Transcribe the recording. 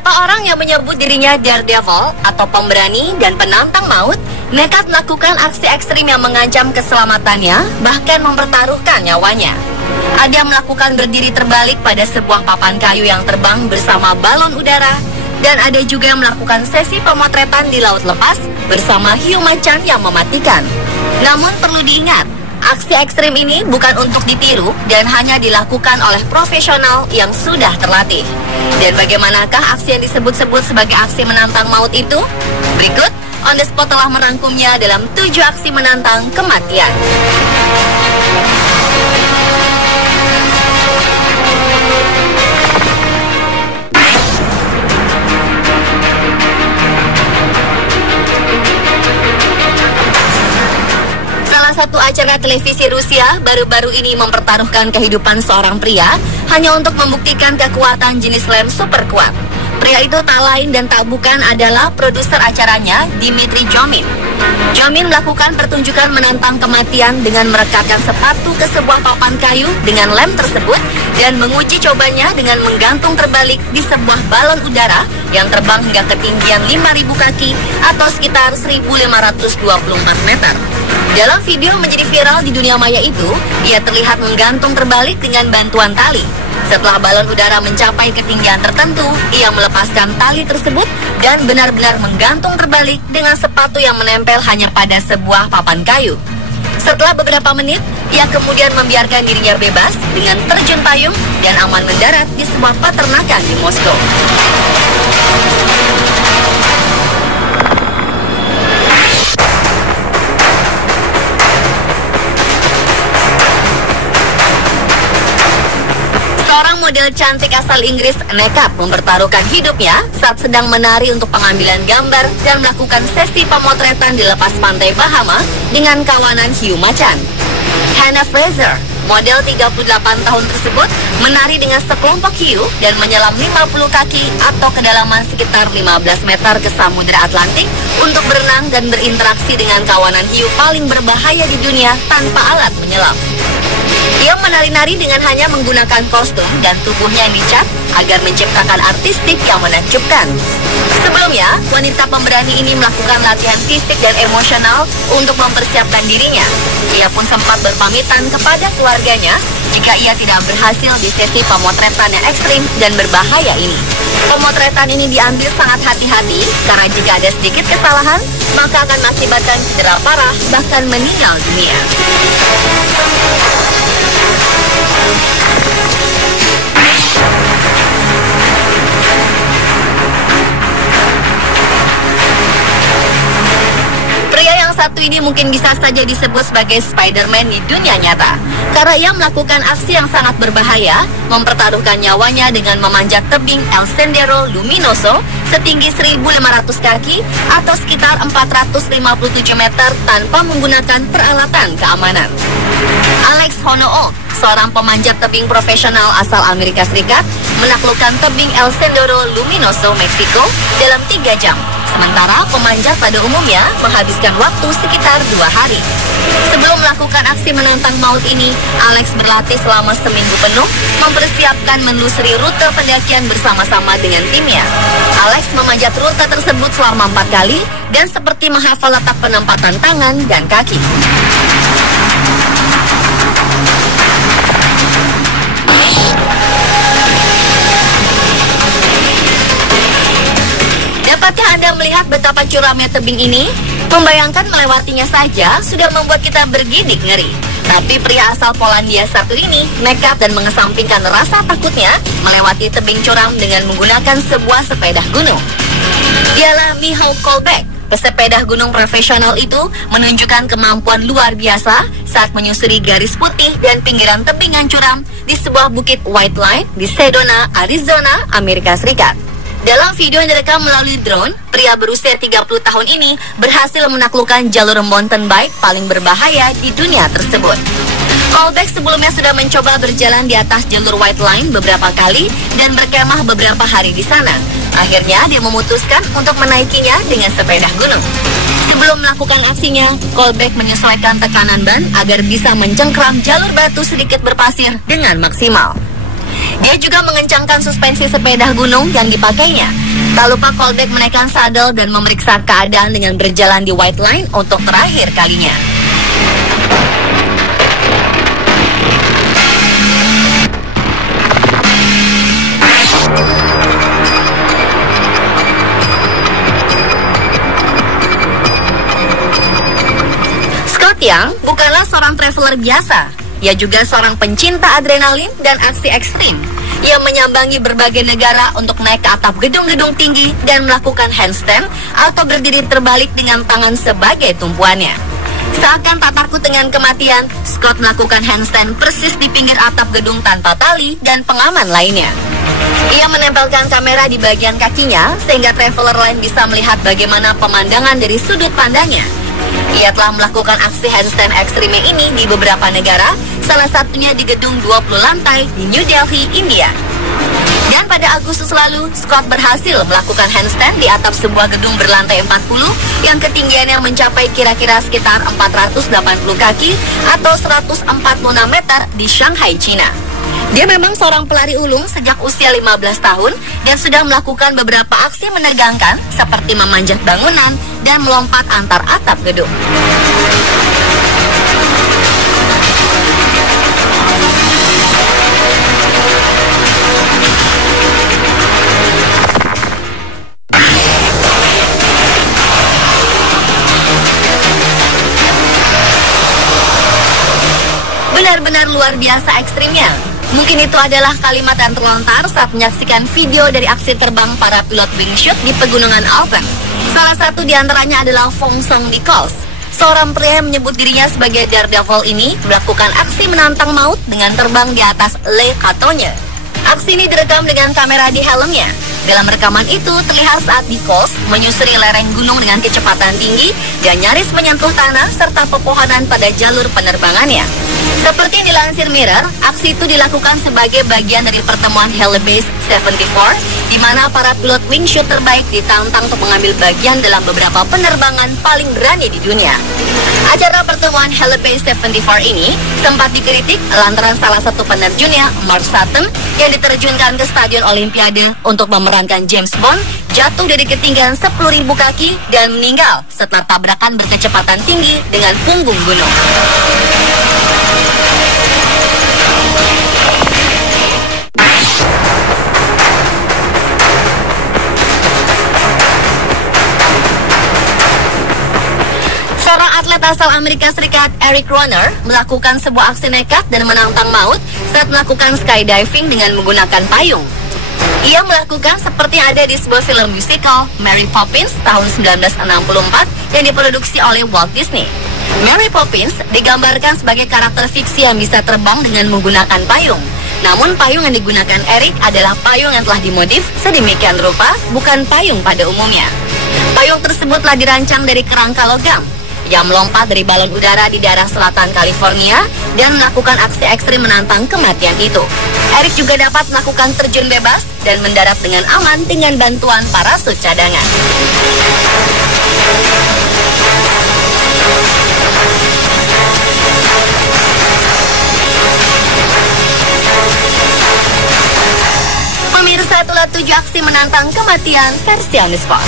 Beberapa orang yang menyebut dirinya Daredevil atau pemberani dan penantang maut nekat melakukan aksi ekstrim yang mengancam keselamatannya, bahkan mempertaruhkan nyawanya. Ada yang melakukan berdiri terbalik pada sebuah papan kayu yang terbang bersama balon udara, dan ada juga yang melakukan sesi pemotretan di laut lepas bersama hiu macan yang mematikan. Namun perlu diingat, aksi ekstrim ini bukan untuk ditiru dan hanya dilakukan oleh profesional yang sudah terlatih. Dan bagaimanakah aksi yang disebut-sebut sebagai aksi menantang maut itu? Berikut, On The Spot telah merangkumnya dalam 7 aksi menantang kematian. Satu acara televisi Rusia baru-baru ini mempertaruhkan kehidupan seorang pria hanya untuk membuktikan kekuatan jenis lem super kuat. Pria itu tak lain dan tak bukan adalah produser acaranya, Dmitry Jomin. Jomin melakukan pertunjukan menantang kematian dengan merekatkan sepatu ke sebuah papan kayu dengan lem tersebut dan menguji cobanya dengan menggantung terbalik di sebuah balon udara yang terbang hingga ketinggian 5.000 kaki atau sekitar 1.524 meter. Dalam video menjadi viral di dunia maya itu, ia terlihat menggantung terbalik dengan bantuan tali. Setelah balon udara mencapai ketinggian tertentu, ia melepaskan tali tersebut dan benar-benar menggantung terbalik dengan sepatu yang menempel hanya pada sebuah papan kayu. Setelah beberapa menit, ia kemudian membiarkan dirinya bebas dengan terjun payung dan aman mendarat di sebuah peternakan di Moskow. Model cantik asal Inggris nekat mempertaruhkan hidupnya saat sedang menari untuk pengambilan gambar dan melakukan sesi pemotretan di lepas pantai Bahama dengan kawanan hiu macan. Hannah Fraser, model 38 tahun tersebut, menari dengan sekelompok hiu dan menyelam 50 kaki atau kedalaman sekitar 15 meter ke Samudra Atlantik untuk berenang dan berinteraksi dengan kawanan hiu paling berbahaya di dunia tanpa alat menyelam. Dia menari-nari dengan hanya menggunakan kostum dan tubuhnya yang dicat agar menciptakan artistik yang menakjubkan. Sebelumnya, wanita pemberani ini melakukan latihan fisik dan emosional untuk mempersiapkan dirinya. Ia pun sempat berpamitan kepada keluarganya jika ia tidak berhasil di sesi pemotretan yang ekstrim dan berbahaya ini. Pemotretan ini diambil sangat hati-hati karena jika ada sedikit kesalahan, maka akan mengakibatkan cedera parah bahkan meninggal dunia. Satu ini mungkin bisa saja disebut sebagai Spider-Man di dunia nyata karena ia melakukan aksi yang sangat berbahaya, mempertaruhkan nyawanya dengan memanjat tebing El Sendero Luminoso setinggi 1.500 kaki atau sekitar 457 meter tanpa menggunakan peralatan keamanan. Alex Honnold, seorang pemanjat tebing profesional asal Amerika Serikat, menaklukkan tebing El Sendero Luminoso, Meksiko dalam 3 jam. Sementara pemanjat pada umumnya menghabiskan waktu sekitar 2 hari. Sebelum melakukan aksi menantang maut ini, Alex berlatih selama seminggu penuh, mempersiapkan menelusuri rute pendakian bersama-sama dengan timnya. Alex memanjat rute tersebut selama 4 kali dan seperti menghafal letak penempatan tangan dan kaki. Dapatkah Anda melihat betapa curamnya tebing ini? Membayangkan melewatinya saja sudah membuat kita bergidik ngeri. Tapi pria asal Polandia satu ini nekat dan mengesampingkan rasa takutnya melewati tebing curam dengan menggunakan sebuah sepeda gunung. Dialah Michał Kolbeck. Pesepeda gunung profesional itu menunjukkan kemampuan luar biasa saat menyusuri garis putih dan pinggiran tebingan curam di sebuah bukit White Line di Sedona, Arizona, Amerika Serikat. Dalam video yang direkam melalui drone, pria berusia 30 tahun ini berhasil menaklukkan jalur mountain bike paling berbahaya di dunia tersebut. Kolbeck sebelumnya sudah mencoba berjalan di atas jalur White Line beberapa kali dan berkemah beberapa hari di sana. Akhirnya dia memutuskan untuk menaikinya dengan sepeda gunung. Sebelum melakukan aksinya, Kolbeck menyesuaikan tekanan ban agar bisa mencengkram jalur batu sedikit berpasir dengan maksimal. Dia juga mengencangkan suspensi sepeda gunung yang dipakainya. Tak lupa callback menaikkan sadel dan memeriksa keadaan dengan berjalan di white line untuk terakhir kalinya. Scott Young bukanlah seorang traveler biasa. Ia juga seorang pencinta adrenalin dan aksi ekstrim. Ia menyambangi berbagai negara untuk naik ke atap gedung-gedung tinggi dan melakukan handstand atau berdiri terbalik dengan tangan sebagai tumpuannya. Seakan tak takut dengan kematian, Scott melakukan handstand persis di pinggir atap gedung tanpa tali dan pengaman lainnya. Ia menempelkan kamera di bagian kakinya sehingga traveler lain bisa melihat bagaimana pemandangan dari sudut pandangnya. Ia telah melakukan aksi handstand ekstrimnya ini di beberapa negara, salah satunya di gedung 20 lantai di New Delhi, India. Dan pada Agustus lalu, Scott berhasil melakukan handstand di atap sebuah gedung berlantai 40 yang ketinggiannya mencapai kira-kira sekitar 480 kaki atau 146 meter di Shanghai, China. Dia memang seorang pelari ulung sejak usia 15 tahun dan sudah melakukan beberapa aksi menegangkan seperti memanjat bangunan dan melompat antar atap gedung. Benar-benar luar biasa ekstrimnya. Mungkin itu adalah kalimat yang terlontar saat menyaksikan video dari aksi terbang para pilot wingsuit di pegunungan Alpen. Salah satu di antaranya adalah Fong Song Nichols. Seorang pria yang menyebut dirinya sebagai Daredevil ini melakukan aksi menantang maut dengan terbang di atas Le Catonne. Aksi ini direkam dengan kamera di helmnya. Dalam rekaman itu terlihat saat Nichols menyusuri lereng gunung dengan kecepatan tinggi dan nyaris menyentuh tanah serta pepohonan pada jalur penerbangannya. Seperti dilansir Mirror, aksi itu dilakukan sebagai bagian dari pertemuan Helibase 74, di mana para pilot wingsuit terbaik ditantang untuk mengambil bagian dalam beberapa penerbangan paling berani di dunia. Acara pertemuan Helibase 74 ini sempat dikritik lantaran salah satu penerjunnya, Mark Sutton, yang diterjunkan ke Stadion Olimpiade untuk memerankan James Bond, jatuh dari ketinggian 10.000 kaki dan meninggal setelah tabrakan berkecepatan tinggi dengan punggung gunung. Seorang atlet asal Amerika Serikat, Eric Rohner, melakukan sebuah aksi nekat dan menantang maut saat melakukan skydiving dengan menggunakan payung. Ia melakukan seperti yang ada di sebuah film musical, Mary Poppins, tahun 1964 yang diproduksi oleh Walt Disney. Mary Poppins digambarkan sebagai karakter fiksi yang bisa terbang dengan menggunakan payung. Namun payung yang digunakan Eric adalah payung yang telah dimodif sedemikian rupa, bukan payung pada umumnya. Payung tersebut telah dirancang dari kerangka logam. Ia melompat dari balon udara di daerah selatan California dan melakukan aksi ekstrim menantang kematian itu. Eric juga dapat melakukan terjun bebas dan mendarat dengan aman dengan bantuan parasut cadangan. Pemirsa, itulah 7 aksi menantang kematian versi Omnisport.